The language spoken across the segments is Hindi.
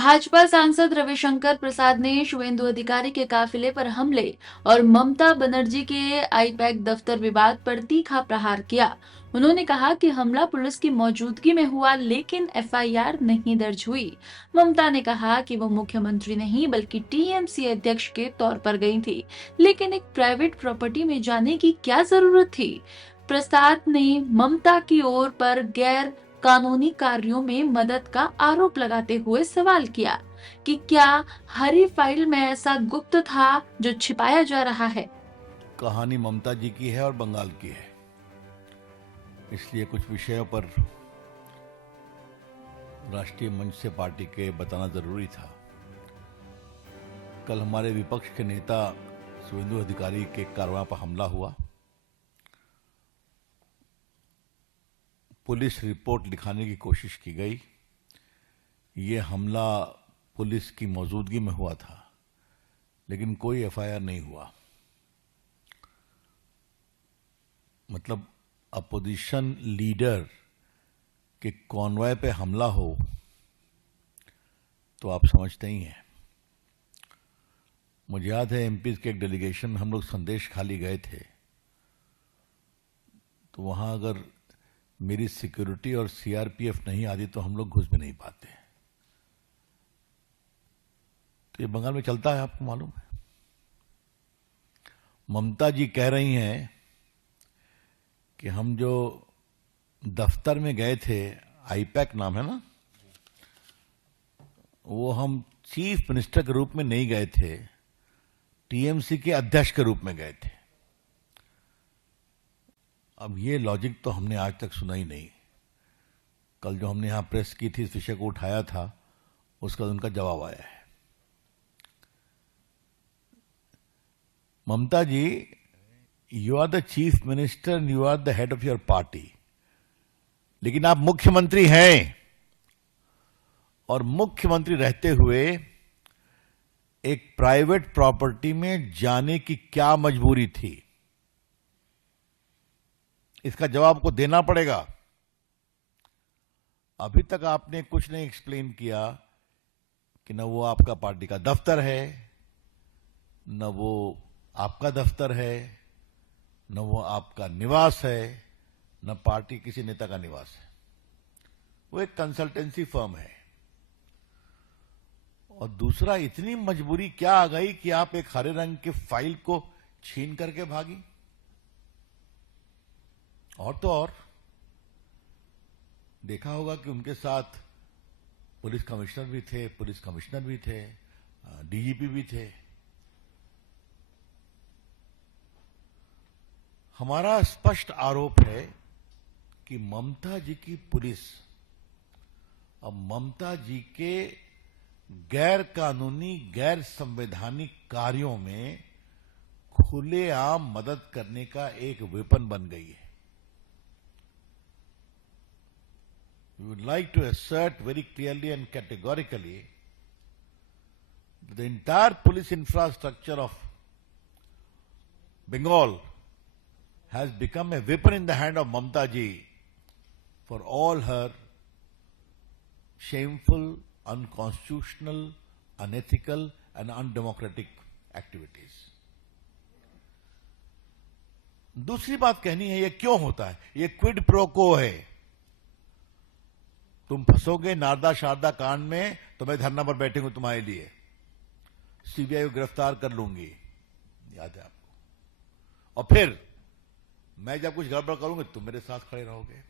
भाजपा सांसद रविशंकर प्रसाद ने शुभेंदु अधिकारी के काफिले पर हमले और ममता बनर्जी के आईपैक दफ्तर विवाद पर तीखा प्रहार किया। उन्होंने कहा कि हमला पुलिस की मौजूदगी में हुआ, लेकिन एफआईआर नहीं दर्ज हुई। ममता ने कहा कि वो मुख्यमंत्री नहीं बल्कि टीएमसी अध्यक्ष के तौर पर गई थी, लेकिन एक प्राइवेट प्रॉपर्टी में जाने की क्या जरूरत थी। प्रसाद ने ममता की ओर पर गैर कानूनी कार्यों में मदद का आरोप लगाते हुए सवाल किया कि क्या हरी फाइल में ऐसा गुप्त था जो छिपाया जा रहा है। कहानी ममता जी की है और बंगाल की है, इसलिए कुछ विषयों पर राष्ट्रीय मंच से पार्टी के बताना जरूरी था। कल हमारे विपक्ष के नेता शुभेंदु अधिकारी के कारवां पर हमला हुआ। पुलिस रिपोर्ट लिखाने की कोशिश की गई। ये हमला पुलिस की मौजूदगी में हुआ था, लेकिन कोई एफआईआर नहीं हुआ। मतलब अपोजिशन लीडर के कॉन्वॉय पे हमला हो तो आप समझते ही हैं। मुझे याद है एमपी के एक डेलीगेशन हम लोग संदेश खाली गए थे, तो वहां अगर मेरी सिक्योरिटी और सीआरपीएफ नहीं आती तो हम लोग घुस भी नहीं पाते। तो ये बंगाल में चलता है, आपको मालूम है। ममता जी कह रही हैं कि हम जो दफ्तर में गए थे, आईपैक नाम है ना, वो हम चीफ मिनिस्टर के रूप में नहीं गए थे, टीएमसी के अध्यक्ष के रूप में गए थे। अब ये लॉजिक तो हमने आज तक सुना ही नहीं। कल जो हमने यहां प्रेस की थी, इस विषय को उठाया था, उसका उनका जवाब आया है। Mamata ji, you are the chief minister and you are the head of your party, लेकिन आप मुख्यमंत्री हैं, और मुख्यमंत्री रहते हुए एक प्राइवेट प्रॉपर्टी में जाने की क्या मजबूरी थी? इसका जवाब को देना पड़ेगा। अभी तक आपने कुछ नहीं एक्सप्लेन किया कि न वो आपका पार्टी का दफ्तर है, न वो आपका दफ्तर है, न वो आपका निवास है, न पार्टी किसी नेता का निवास है। वो एक कंसल्टेंसी फर्म है। और दूसरा, इतनी मजबूरी क्या आ गई कि आप एक हरे रंग के फाइल को छीन करके भागी? और तो और देखा होगा कि उनके साथ पुलिस कमिश्नर भी थे, पुलिस कमिश्नर भी थे, डीजीपी भी थे। हमारा स्पष्ट आरोप है कि ममता जी की पुलिस अब ममता जी के गैर कानूनी, गैर संवैधानिक कार्यों में खुलेआम मदद करने का एक वेपन बन गई है। We would like to assert very clearly and categorically that the entire police infrastructure of Bengal has become a weapon in the hand of Mamta ji for all her shameful, unconstitutional, unethical and undemocratic activities. दूसरी बात कहनी है, ये क्यों होता है? ये क्विड प्रो को है। तुम फंसोगे नारदा शारदा कांड में तो मैं धरना पर बैठूंगी तुम्हारे लिए, सीबीआई को गिरफ्तार कर लूंगी, याद है आपको। और फिर मैं जब कुछ गड़बड़ करूंगी तुम मेरे साथ खड़े रहोगे।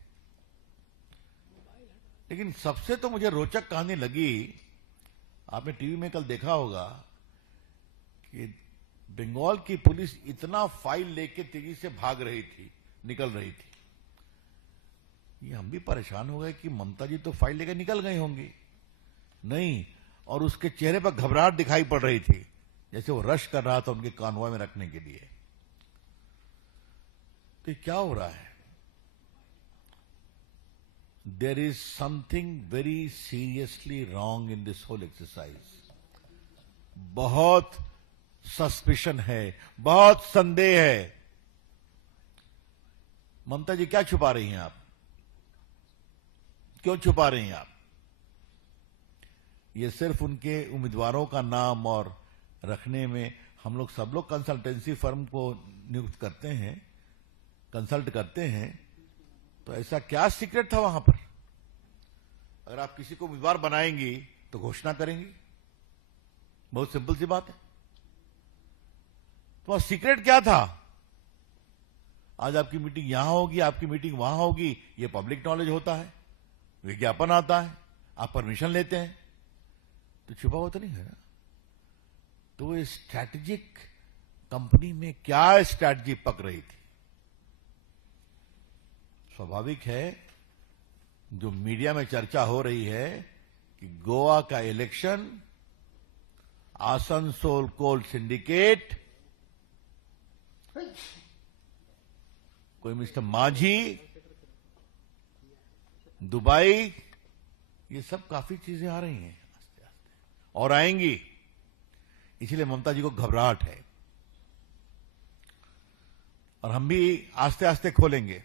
लेकिन सबसे तो मुझे रोचक कहानी लगी, आपने टीवी में कल देखा होगा कि बंगाल की पुलिस इतना फाइल लेके तेजी से भाग रही थी, निकल रही थी। ये हम भी परेशान हो गए कि ममता जी तो फाइल लेकर निकल गई होंगी, नहीं, और उसके चेहरे पर घबराहट दिखाई पड़ रही थी, जैसे वो रश कर रहा था उनके कानवॉय में रखने के लिए। तो क्या हो रहा है? There is something very seriously wrong in this whole exercise. बहुत सस्पिशन है, बहुत संदेह है। ममता जी क्या छुपा रही हैं आप? क्यों छुपा रही हैं आप? ये सिर्फ उनके उम्मीदवारों का नाम और रखने में हम लोग सब लोग कंसल्टेंसी फर्म को नियुक्त करते हैं, कंसल्ट करते हैं, तो ऐसा क्या सीक्रेट था वहां पर? अगर आप किसी को उम्मीदवार बनाएंगी तो घोषणा करेंगी, बहुत सिंपल सी बात है। तो सीक्रेट क्या था? आज आपकी मीटिंग यहां होगी, आपकी मीटिंग वहां होगी, ये पब्लिक नॉलेज होता है, विज्ञापन आता है, आप परमिशन लेते हैं, तो छुपा हुआ तो नहीं है ना। तो ये स्ट्रैटेजिक कंपनी में क्या स्ट्रैटेजी पक रही थी? स्वाभाविक है, जो मीडिया में चर्चा हो रही है कि गोवा का इलेक्शन आसनसोल कोल सिंडिकेट, कोई मिस्टर माझी, दुबई, ये सब काफी चीजें आ रही हैं आस्ते आस्ते और आएंगी। इसलिए ममता जी को घबराहट है और हम भी आस्ते आस्ते खोलेंगे,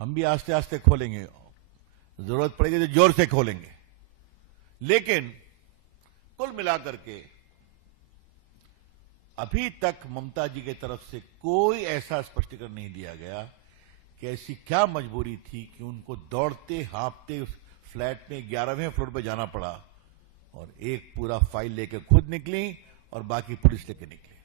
हम भी आस्ते आस्ते खोलेंगे, जरूरत पड़ेगी तो जोर से खोलेंगे। लेकिन कुल मिलाकर के अभी तक ममता जी की तरफ से कोई ऐसा स्पष्टीकरण नहीं दिया गया कि ऐसी क्या मजबूरी थी कि उनको दौड़ते हाँपते उस फ्लैट में 11वें फ्लोर पर जाना पड़ा और एक पूरा फाइल लेकर खुद निकली और बाकी पुलिस लेकर निकली।